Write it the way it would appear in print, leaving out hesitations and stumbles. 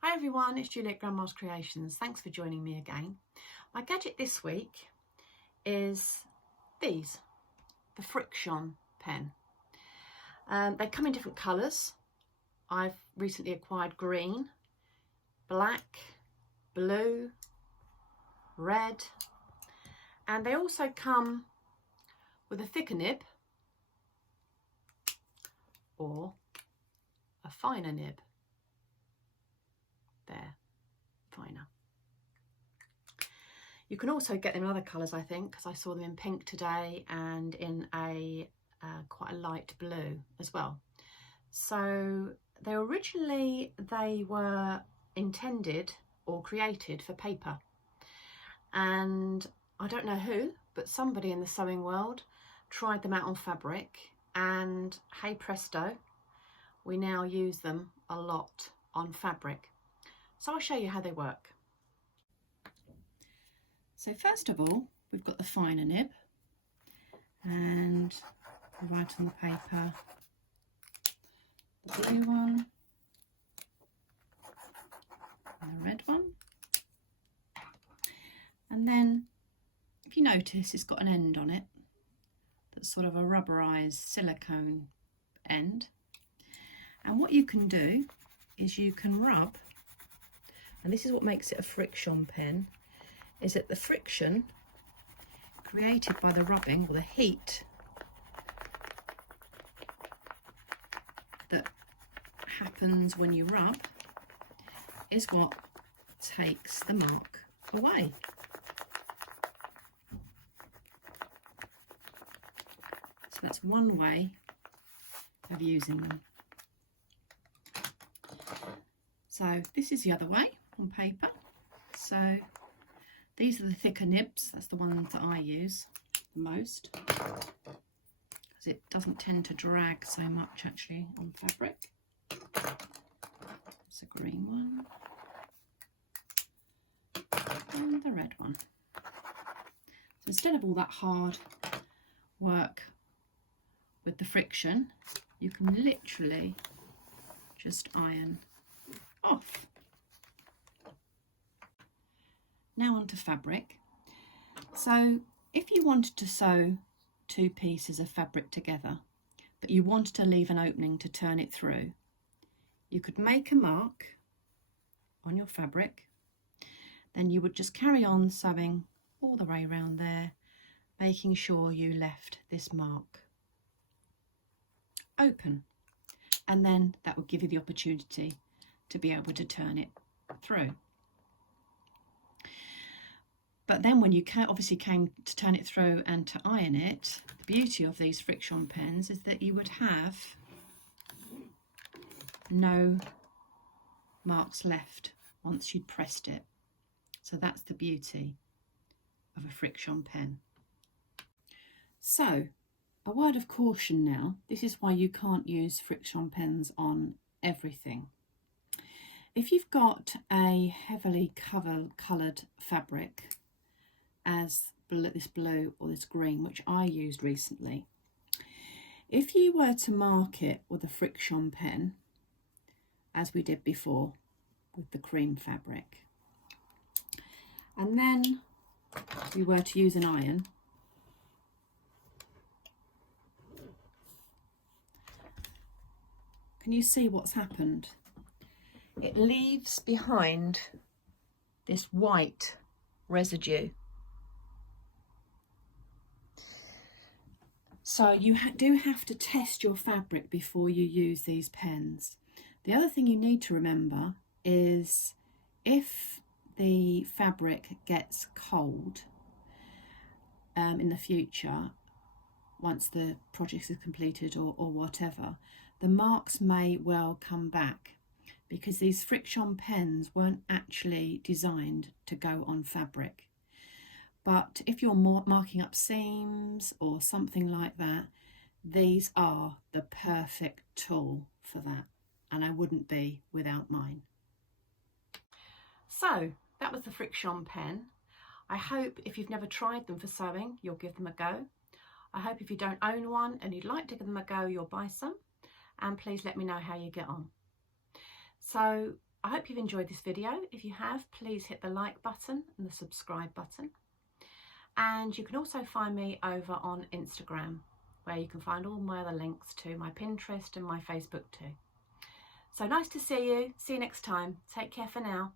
Hi everyone, it's Juliet Grandma's Creations. Thanks for joining me again. My gadget this week is these, the Frixion pen. They come in different colours. I've recently acquired green, black, blue, red, and they also come with a thicker nib or a finer nib. There, finer. You can also get them in other colours, I think, because I saw them in pink today and in a quite a light blue as well. So they were intended or created for paper, and I don't know who, but somebody in the sewing world tried them out on fabric, and hey presto, we now use them a lot on fabric. So I'll show you how they work. So first of all, we've got the finer nib, and we write on the paper the blue one and the red one. And then if you notice, it's got an end on it that's sort of a rubberized silicone end. And what you can do is you can rub, and this is what makes it a Frixion pen, is that the friction created by the rubbing, or the heat that happens when you rub, is what takes the mark away. So that's one way of using them. So this is the other way on paper. So these are the thicker nibs. That's the ones that I use the most, because it doesn't tend to drag so much actually on fabric. It's a green one and the red one. So instead of all that hard work with the friction, you can literally just iron off. Now onto fabric. So if you wanted to sew two pieces of fabric together, but you wanted to leave an opening to turn it through, you could make a mark on your fabric, then you would just carry on sewing all the way around there, making sure you left this mark open, and then that would give you the opportunity to be able to turn it through. But then when you obviously came to turn it through and to iron it, the beauty of these Frixion pens is that you would have no marks left once you'd pressed it. So that's the beauty of a Frixion pen. So a word of caution now, this is why you can't use Frixion pens on everything. If you've got a heavily coloured fabric, as this blue or this green, which I used recently, if you were to mark it with a Frixion pen, as we did before with the cream fabric, and then we were to use an iron, can you see what's happened? It leaves behind this white residue. So you do have to test your fabric before you use these pens. The other thing you need to remember is if the fabric gets cold in the future, once the project is completed or whatever, the marks may well come back, because these Frixion pens weren't actually designed to go on fabric. But if you're marking up seams or something like that, these are the perfect tool for that, and I wouldn't be without mine. So that was the Frixion pen. I hope if you've never tried them for sewing, you'll give them a go. I hope if you don't own one and you'd like to give them a go, you'll buy some, and please let me know how you get on. So I hope you've enjoyed this video. If you have, please hit the like button and the subscribe button. And you can also find me over on Instagram, where you can find all my other links to my Pinterest and my Facebook too. So nice to see you. See you next time. Take care for now.